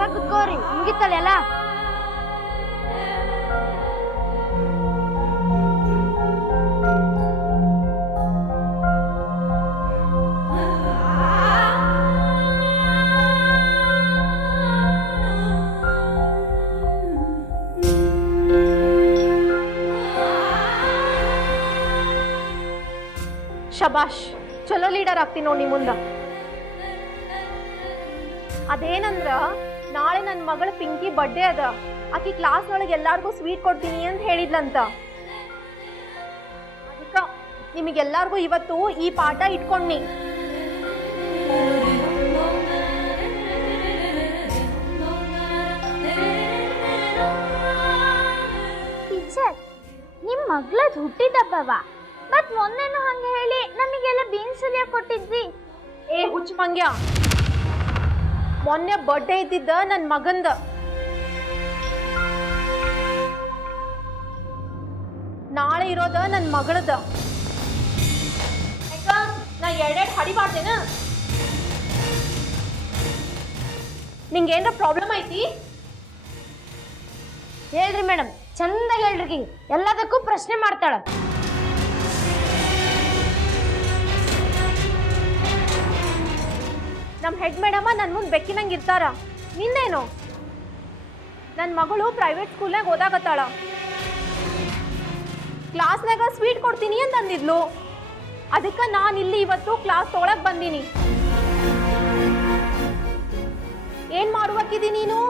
ಇವಾಗ ಕುತ್ಕೋರಿ ಮುಗಿತಲ್ಲ ಎಲ್ಲ. ಶಬಾಷ್, ಚಲೋ ಲೀಡರ್ ಆಗ್ತೀನಿ ನೋಡಿ ಮುಂದ. ಅದೇನಂದ್ರ ನಾಳೆ ನನ್ನ ಮಗಳ ಪಿಂಕಿ ಬರ್ಡೇ ಅದ. ಆಕಿ ಕ್ಲಾಸ್ ಒಳಗೆ ಎಲ್ಲಾರ್ಗೂ ಸ್ವೀಟ್ ಕೊಡ್ತೀನಿ ಅಂತ ಹೇಳಿದ್ಲಂತ. ಅದಕ್ಕ ನಿಮಗೆಲ್ಲಾರ್ಗೂ ಇವತ್ತು ಈ ಪಾಠ ಇಟ್ಕೊಂಡಿ. ಟೀಚರ್, ನಿಮ್ ಮಗ್ಳದ್ ಹುಟ್ಟಿದಬ್ಬವ ಮತ್ ಮೊನ್ನೆನು ಹಂಗ ಹೇಳಿ ನಮಗೆಲ್ಲ ಬೀನ್ಸ್ ಕೊಟ್ಟಿದ್ರಿ. ಏ ಹುಚ್ಚ ಮಂಗ್ಯ, ಮೊನ್ನೆ ಬರ್ಡೇ ಇದ್ದಿದ್ದ ನನ್ನ ಮಗಂದ. ನಾಳೆ ಇರೋದ ನನ್ನ ಮಗಳದ. ನಾ ಎರಡೆರಡು ಹಡಿಬಾರ್ದೇನ? ನಿಂಗೇನ್ರ ಪ್ರಾಬ್ಲಮ್ ಐತಿ? ಹೇಳ್ರಿ ಮೇಡಮ್, ಚಂದ ಹೇಳ್ರಿ. ಎಲ್ಲದಕ್ಕೂ ಪ್ರಶ್ನೆ ಮಾಡ್ತಾಳ. ನಮ್ಮ ಹೆಡ್ ಮೇಡಮ ನನ್ನ ಮುಂದೆ ಬೆಕ್ಕಿನಂಗೆ ಇರ್ತಾರ. ನಿಂದೇನು? ನನ್ನ ಮಗಳು ಪ್ರೈವೇಟ್ ಸ್ಕೂಲ್ನಾಗ ಓದಾಕತ್ತಾಳ. ಕ್ಲಾಸ್ನಾಗ ಸ್ವೀಟ್ ಕೊಡ್ತೀನಿ ಅಂತ ಅಂದಿದ್ಲು. ಅದಕ್ಕೆ ನಾನು ಇಲ್ಲಿ ಇವತ್ತು ಕ್ಲಾಸ್ ತೊಗೊಳಕ್ ಬಂದೀನಿ. ಏನ್ ಮಾಡುವಕ್ಕಿದಿ ನೀನು?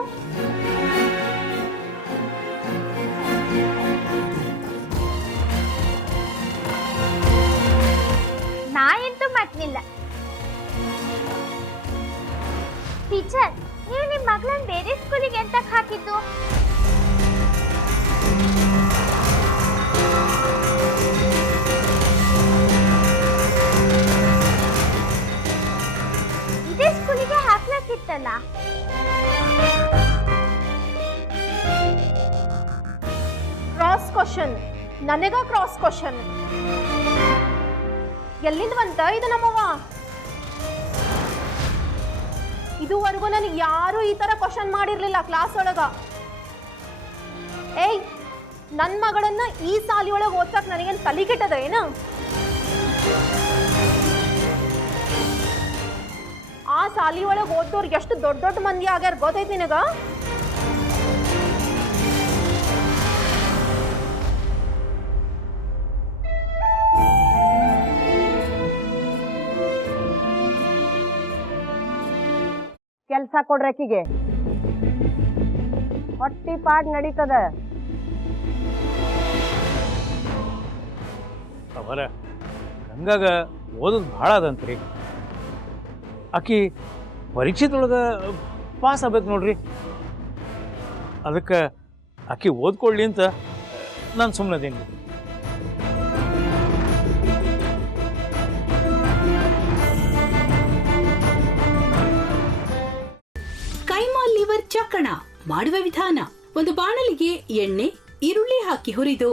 ನಾ ಎಂತೂ ಮಾಡ್ಲಿಲ್ಲ. ಟೀಚರ್, ನೀವು ನಿಮ್ಮ ಮಗಳನ್ನ ಬೇರೆ ಸ್ಕೂಲಿಗೆ ಎಂತಕ್ಕೆ ಹಾಕಿದ್ದು? ಇದೇ ಸ್ಕೂಲಿಗೆ ಹಾಕ್ಲಕ್ಕಿತ್ತಲ್ಲ. ಕ್ರಾಸ್ ಕ್ವಶನ್, ನನಗ ಕ್ರಾಸ್ ಕ್ವಶನ್. ಎಲ್ಲಿಂದ ಬಂತ ಇದು ನಮ್ಮವ್ವ? ಇದುವರೆಗೂ ನನಗೆ ಯಾರು ಈ ತರ ಕ್ವಶನ್ ಮಾಡಿರ್ಲಿಲ್ಲ ಕ್ಲಾಸ್ ಒಳಗ. ಏಯ್, ನನ್ನ ಮಗಳನ್ನ ಈ ಸಾಲಿ ಒಳಗೆ ಓದ್ಸಕ್ ನನಗೇನು ತಲೆ ಕೆಟ್ಟದ ಏನ? ಆ ಸಾಲಿ ಒಳಗೆ ಓದೋರ್ಗೆ ಎಷ್ಟು ದೊಡ್ಡ ದೊಡ್ಡ ಮಂದಿ ಆಗ್ಯಾರ ಗೊತ್ತೈತಿ ನಿನಗ? ಕೆಲಸ ಕೊಡ್ರಿ ಆಕಿಗೆ. ಹೊಟ್ಟಿ ಪಾಡ್ ನಡೀತದ. ಅವರ ಗಂಗಾಗ ಓದೋದು ಭಾಳ ಅದಂತ್ರಿ. ಆಕಿ ಪರೀಕ್ಷೆದೊಳಗೆ ಪಾಸ್ ಆಗ್ಬೇಕು ನೋಡ್ರಿ. ಅದಕ್ಕೆ ಆಕಿ ಓದ್ಕೊಳ್ಳಿ ಅಂತ ನಾನು ಸುಮ್ಮನದೇನಿ. ಕೈಮಾ ಲಿವರ್ ಚಕ್ಕಣ ಮಾಡುವ ವಿಧಾನ: ಒಂದು ಬಾಣಲಿಗೆ ಎಣ್ಣೆ, ಈರುಳ್ಳಿ ಹಾಕಿ ಹುರಿದು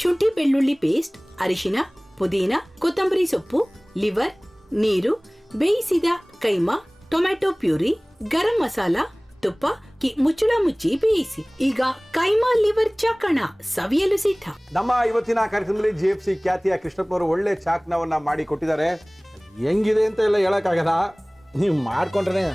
ಶುಂಠಿ ಬೆಳ್ಳುಳ್ಳಿ ಪೇಸ್ಟ್, ಅರಿಶಿನ, ಪುದೀನ, ಕೊತ್ತಂಬರಿ ಸೊಪ್ಪು, ಲಿವರ್, ನೀರು, ಬೇಯಿಸಿದ ಕೈಮಾ, ಟೊಮ್ಯಾಟೊ ಪ್ಯೂರಿ, ಗರಂ ಮಸಾಲ, ತುಪ್ಪ ಮುಚ್ಚಳ ಮುಚ್ಚಿ ಬೇಯಿಸಿ. ಈಗ ಕೈಮಾ ಲಿವರ್ ಚಾಕಣ ಸವಿಯಲು ಸಿದ್ಧ. ನಮ್ಮ ಇವತ್ತಿನ ಕಾರ್ಯಕ್ರಮದಲ್ಲಿ GFC ಖ್ಯಾತಿಯ ಕೃಷ್ಣಪ್ಪನವರು ಒಳ್ಳೆ ಚಾಕ್ನವನ್ನ ಮಾಡಿ ಕೊಟ್ಟಿದ್ದಾರೆ. ಹೆಂಗಿದೆ ಅಂತ ಎಲ್ಲ ಹೇಳಕ್ಕಾಗಲ್ಲ, ನೀವು ಮಾಡ್ಕೊಂಡ್ರೆ.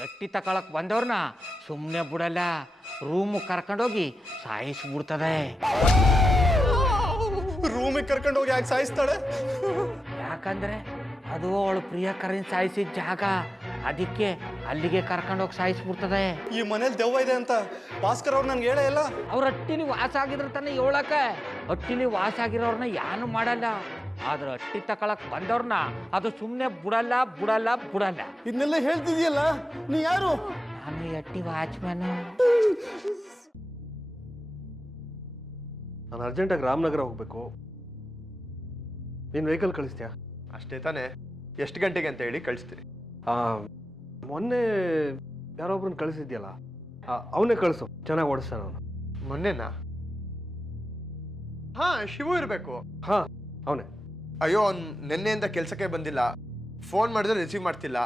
ಚಟ್ಟಿ ತಕೊಳಕ್ ಬಂದವ್ರನ್ನ ಸುಮ್ಮನೆ ಬಿಡಲ್ಲ, ರೂಮ್ ಕರ್ಕೊಂಡೋಗಿ ಸಾಯಿಸ್ಬಿಡ್ತದೆ. ರೂಮಿಗೆ ಕರ್ಕೊಂಡೋಗಿ ಯಾಕೆ ಸಾಯಿಸ್ತಾಳೆ? ಯಾಕಂದ್ರೆ ಅದು ಅವಳು ಪ್ರಿಯಕರನ್ ಸಾಯಿಸಿದ ಜಾಗ, ಅದಕ್ಕೆ ಅಲ್ಲಿಗೆ ಕರ್ಕೊಂಡೋಗಿ ಸಾಯಿಸ್ಬಿಡ್ತದೆ. ಈ ಮನೇಲಿ ದೆವ್ವ ಇದೆ ಅಂತ ಭಾಸ್ಕರ್ ಅವ್ರು ನನ್ಗೆ ಹೇಳೇ ಇಲ್ಲ. ಅವ್ರ ಹಟ್ಟಿಲಿ ವಾಸ ಆಗಿದ್ರೆ ತಾನೆ ಹೇಳಕ. ಹಟ್ಟಿಲಿ ವಾಸ ಆಗಿರೋರ್ನ ಯಾನು ಮಾಡಲ್ಲ, ಆದ್ರೆ ಅಟ್ಟಿ ತಕೊಳಕ್ ಬಂದವ್ರನ್ನ ಅದು ಸುಮ್ಮನೆ ಬಿಡಲ್ಲ ಬಿಡಲ್ಲ ಬಿಡಲ್ಲ. ಇದನ್ನೆಲ್ಲ ಹೇಳ್ತಿದ್ಯಲ್ಲ, ನೀ ಯಾರು? ನಾನು ಈ ಅಟ್ಟಿ ವಾಚ್ಮ್ಯಾನ್. ನಾನು ಅರ್ಜೆಂಟಾಗಿ ರಾಮನಗರ ಹೋಗ್ಬೇಕು. ನೀನು ವೆಹಿಕಲ್ ಕಳಿಸ್ತೀಯಾ? ಅಷ್ಟೇ ತಾನೇ, ಎಷ್ಟು ಗಂಟೆಗೆ ಅಂತ ಹೇಳಿ ಕಳಿಸ್ತೀನಿ. ಮೊನ್ನೆ ಯಾರೊಬ್ರನ್ನ ಕಳಿಸಿದ್ಯಲ್ಲ, ಅವನೇ ಕಳಿಸು, ಚೆನ್ನಾಗಿ ಓಡಿಸ್ತಾನ ಅವನು. ಮೊನ್ನೆನಾ? ಹಾ, ಶಿವು ಇರಬೇಕು. ಹಾಂ, ಅವನೇ. ಅಯ್ಯೋ, ಅವ್ನು ನಿನ್ನೆಯಿಂದ ಕೆಲಸಕ್ಕೆ ಬಂದಿಲ್ಲ. ಫೋನ್ ಮಾಡಿದ್ರೆ ರಿಸೀವ್ ಮಾಡ್ತಿಲ್ಲ.